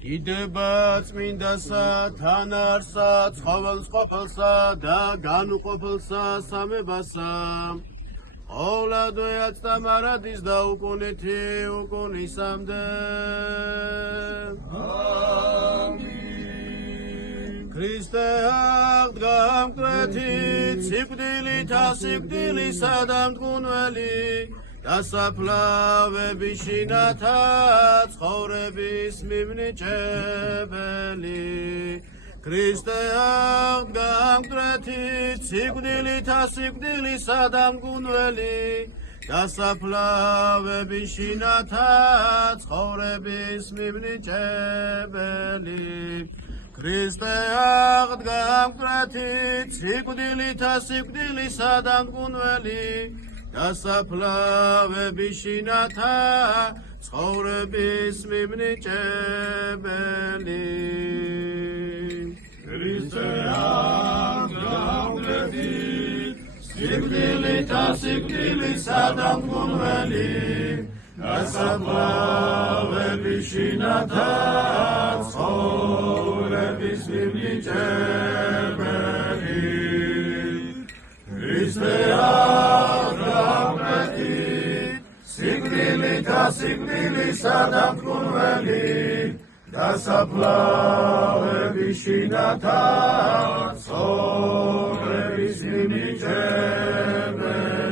იდება წმინდასა, თანარსა, ცხოველს ყოფილსა და განუყოფილსა სამებასა. Ოლადოյაც და მარადის და უკუნეთი უკუნისამდე. ამინ. ქრისტე აღდგა მკვეთით, სიკვდილითა სიკვდილისა და მდგუნველი, დასაფლავების შინათა ცხოვრების მიმნიჭებელი. ქრისტე აღდგა მკვეთით, სიკვდილითა სიკვდილისა და მგუნველი, დასაფლავების შინათა ცხოვრების მიმნიჭებელი. ქრისტე აღდგა მკვეთით, სიკვდილითა სიკვდილისა და მგუნველი, დასაფლავების შინათა ცხოვრების მიმნიჭებელი. ქრისტე აღდგა მკვეთით, სიკვდილითა სიკვდილისა და მგუნველი, დასაფლავების შინათა ცხოვრების მიმნიჭებელი. ქრისტე აღდგა მკვეთით, სიკვდილითა სიკვდილისა და მგუნველი, დასაფლავების შინათა ცხოვრების მიმნიჭებელი.